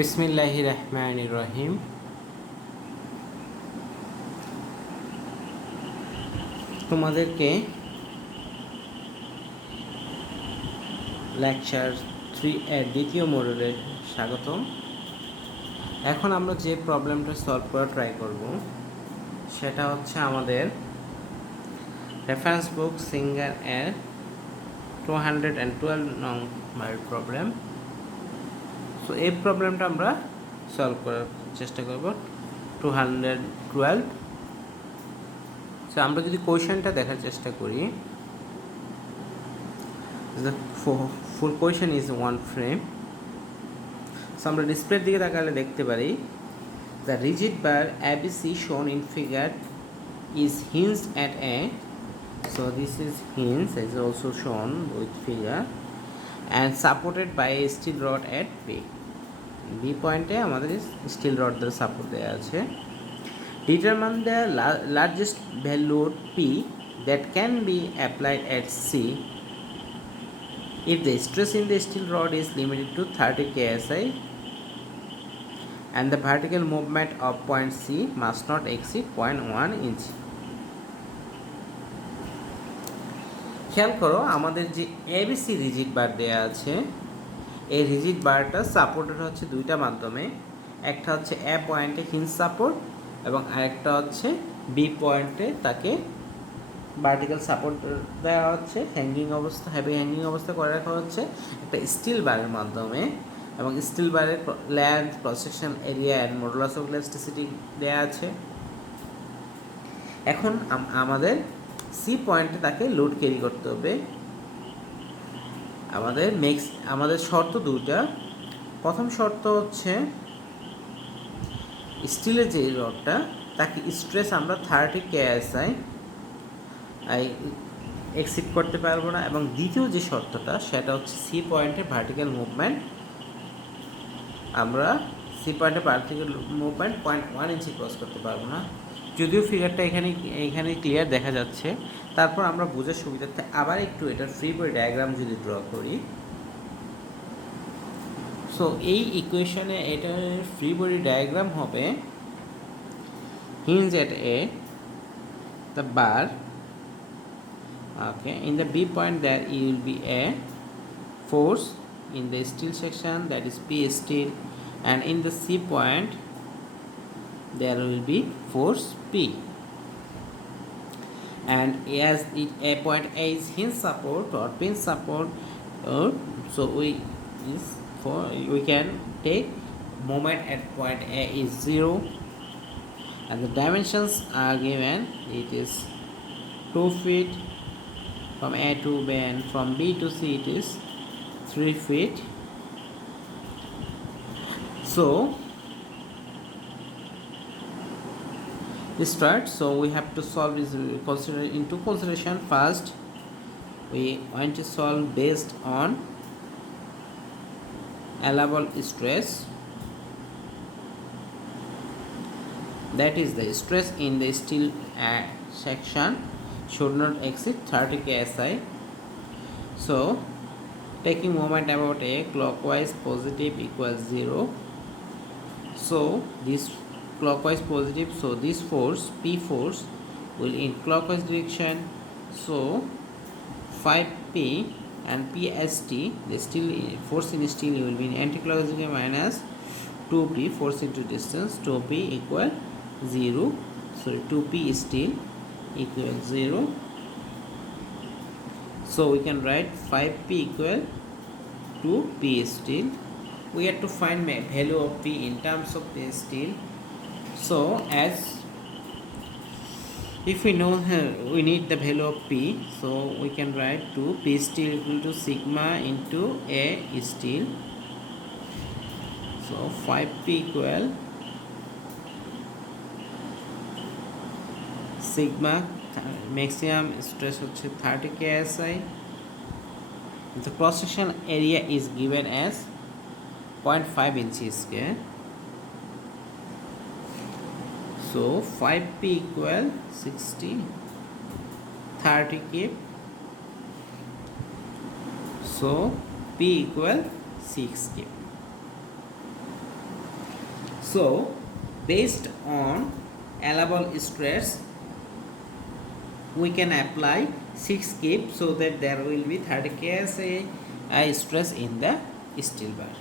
বিসমিল্লাহির রহমানির রহিম। তোমাদেরকে লেকচার 3 এর দ্বিতীয় মডেলে স্বাগতম। এখন আমরা যে প্রবলেমটা সলভ করা ট্রাই করব সেটা হচ্ছে আমাদের রেফারেন্স বুক সিঙ্গার এর 212 নম্বর প্রবলেম। সো এই প্রবলেমটা আমরা সলভ করার চেষ্টা করব 212। সো আমরা যদি কোয়েশ্চেনটা দেখার চেষ্টা করি, the full question is one frame. So আমরা ডিসপ্লের দিকে তাকালে দেখতে পারি the rigid bar ABC shown in figure is hinged at A. So this is hinge, is also shown with figure, and supported by a steel rod at B. B পয়েন্টে আমাদের still rod দ্বারা support দেওয়া আছে। Determine the largest value P that can be applied at C if the stress in the steel rod is limited to 30 ksi and the vertical movement of point C must not exceed 0.1 inch. খেয়াল করো, আমাদের যে ABC rigid বার দেয়া আছে, এই rigid বারটা supported হচ্ছে দুইটা মাধ্যমে। একটা হচ্ছে এ পয়েন্টে হিঞ্জ সাপোর্ট এবং আরেকটা হচ্ছে বি পয়েন্টে তাকে ভার্টিক্যাল সাপোর্ট দেওয়া হচ্ছে, হ্যাঙ্গিং অবস্থা, হেভি হ্যাঙ্গিং অবস্থা করে রাখা হচ্ছে একটা স্টিল বারের মাধ্যমে। এবং স্টিল বারের length, cross section area and modulus of elasticity দেওয়া আছে। এখন আমাদের সি পয়েন্টে তাকে লোড ক্যারি করতে হবে। আমাদের শর্ত দুটা। প্রথম শর্ত হচ্ছে স্টিলের যে রডটা তাকে স্ট্রেস আমরা 30 KSI এক্সিড করতে পারবো না। এবং দ্বিতীয় যে শর্তটা সেটা হচ্ছে সি পয়েন্টের ভার্টিক্যাল মুভমেন্ট, আমরা সি পয়েন্টের ভার্টিক্যাল মুভমেন্ট 0.1 ইঞ্চি ক্রস করতে পারবো না। যদিও ফিগারটা এখানে ক্লিয়ার দেখা যাচ্ছে, তারপর আমরা বোঝার সুবিধার্থে আবার একটু এটার ফ্রি বডি ডায়াগ্রাম যদি ড্র করি। সো এই ইকুয়েশনে এটার ফ্রি বডি ডায়াগ্রাম হবে hinge at A, the bar, okay, in the B point there will be a force in the steel section, that is P steel, and in the C point there will be force P, and as a point A is hinge support or pin support, so we can take moment at point A is 0, and the dimensions are given. It is 2 feet from A to B, and from B to C it is 3 feet. So let's start. So we have to solve this into consideration. First we want to solve based on allowable stress, that is the stress in the steel section should not exceed 30 KSI. So taking moment about A clockwise positive equals 0. So this clockwise positive, so this force P force will in clockwise direction. So 5P and PST, the steel force in steel will be in anti-clockwise direction minus 2P force into distance, 2P equal 0. So 2P steel equal 0. So we can write 5P equal to P steel. We have to find value of P in terms of P steel. So as if we know we need the value of P, so we can write to P steel equal to sigma into A steel. So 5P equal sigma, maximum stress হচ্ছে 30 KSI. The cross section area is given as 0.5 inches square. So 5P equal 60, 30 kip. So P equal 6 kip. So based on allowable stress we can apply 6 kip so that there will be 30 kSA stress in the steel bar.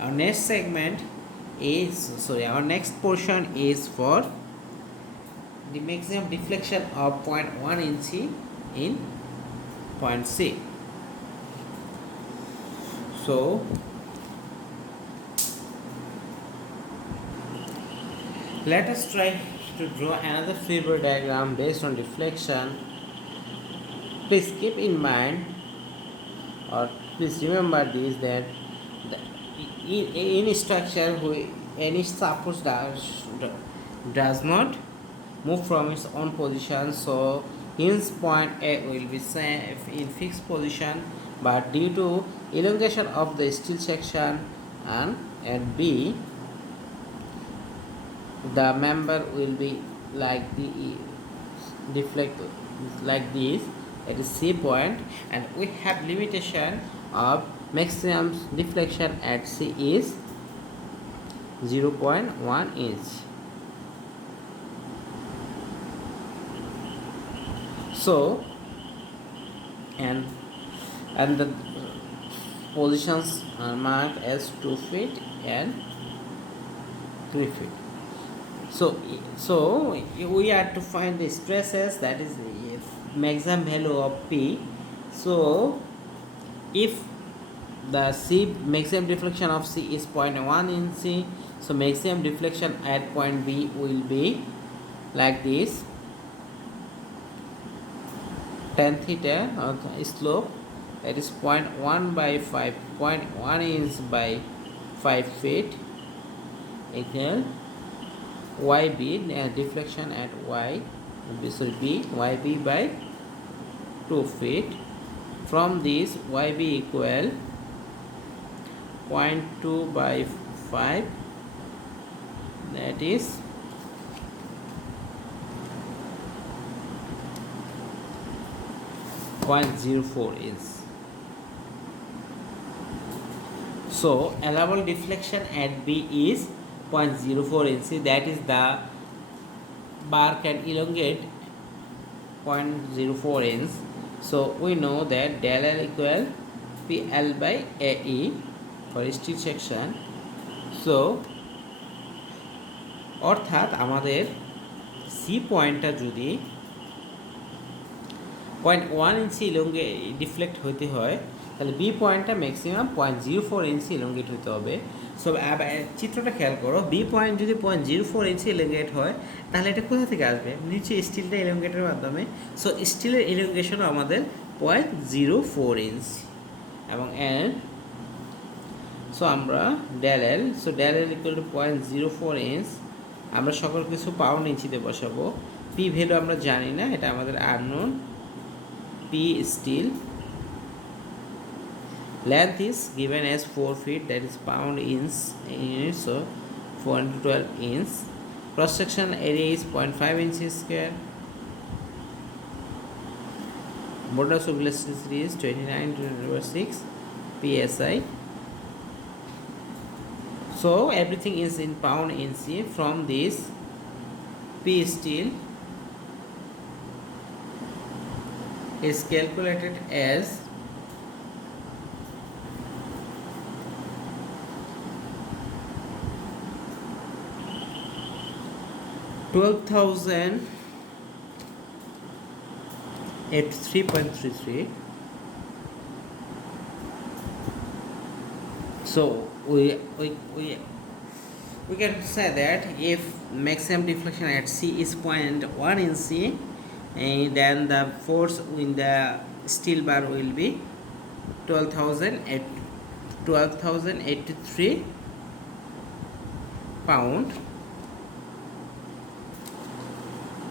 Our next segment is our next portion is for the maximum deflection of 0.1 inch in point C. So let us try to draw another flavor diagram based on deflection. Please keep in mind or please remember this that in structure any support does not move from its own position, so hence point A will be safe in fixed position, but due to elongation of the steel section and at B the member will be like the deflect like this at the C point, and we have limitation of maximum deflection at C is 0.1 inch. So and the positions are marked as 2 feet and 3 feet. So we have to find the stresses, that is the maximum value of P. So if the C maximum deflection of C is 0.1 inch, so maximum deflection at point B will be like this, tan theta of the slope, that is 0.1 by 5, 0.1 inch by 5 feet equal YB, deflection at Y, B, YB by 2 feet. From this YB equal 0.2 by 5, that is 0.04 inch. So allowable deflection at B is 0.04 inch, that is the bar can elongate 0.04 inch. So we know that del L equal PL by AE for steel section. So অর্থাৎ আমাদের C পয়েন্টটা যদি 0.1 ইঞ্চি ইলঙ্গে deflect হইতে হয় তাহলে B পয়েন্টটা maximum 0.04 ইঞ্চি ইলঙ্গেট হতে হবে। সো চিত্রটা খেয়াল করো, বি পয়েন্ট যদি 0.04 ইঞ্চি ইলঙ্গেট হয় তাহলে এটা কোথা থেকে আসবে? নিচে স্টিলটা ইলঙ্গেটের মাধ্যমে। সো স্টিলের ইলঙ্গেশনও আমাদের 0.04 ইঞ্চ এবং এল, সো আমরা del L, so del L equal to 0.04 inch. আমরা সকল কিছু পাউন্ড ইঞ্চিতে বসাবো। পি ভ্যালু আমরা জানি না, এটা আমাদের unknown. P steel length is given as 4 feet, that is pound inch units, so 412 inch. Cross section area is 0.5 inches square. Modulus of elasticity is 29/6 psi. So everything is in pound inch. From this P steel is calculated as 12,000 at 3.33. So we can say that if maximum deflection at C is 0.1 inch, then the force in the steel bar will be 12,083 pound.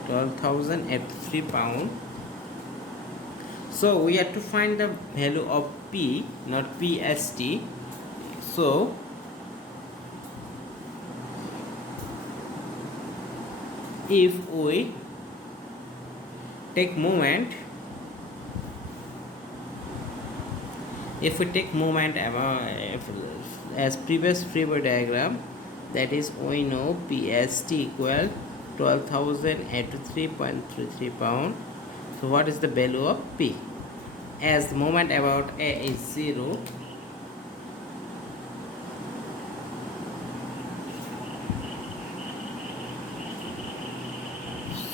12,083 pound. So we have to find the value of P, not PST. So if we take moment, as previous Freeber diagram, that is we know PST equal 12,083.33 pound. So what is the value of P? As the moment about A is 0,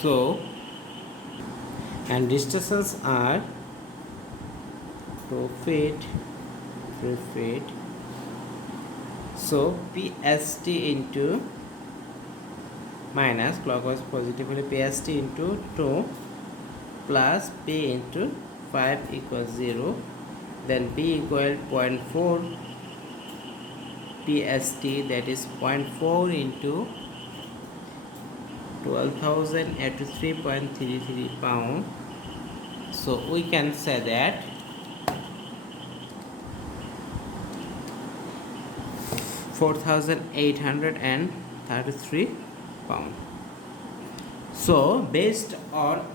so and distances are feet, 3 feet. So PST into minus clockwise positively PST into 2 plus P into 5 equals 0. Then P equal 0.4 PST, that is 0.4 into 12,083.33 pound. So we can say that 4,833 pound. So based on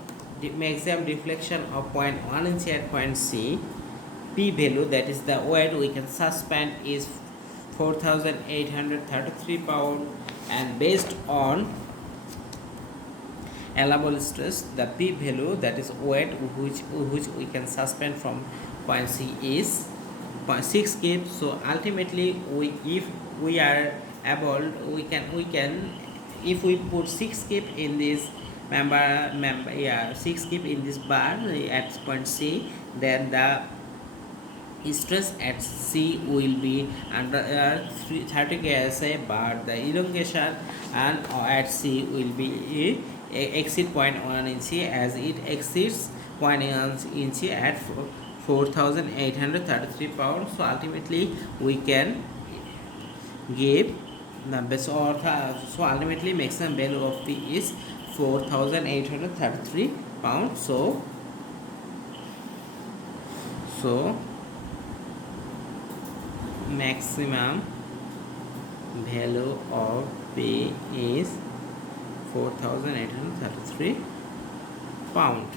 the maximum deflection of 0.1 inch at point C, P value, that is the weight we can suspend, is 4,833 pound, and based on allowable stress, the P value, that is weight which we can suspend from point C, is 0.6 kg. So ultimately, if we are able, we can if we put 6 kg in this 6 kg in this bar at point C, then the stress at C will be under 30 KSI, but the elongation and at C will be exceed 0.1 inch, as it exceeds 0.1 inch at 4,833 pounds. So ultimately we can give the best order. So ultimately maximum value of P is 4,833 pounds. So maximum value of P is 4,833 pound.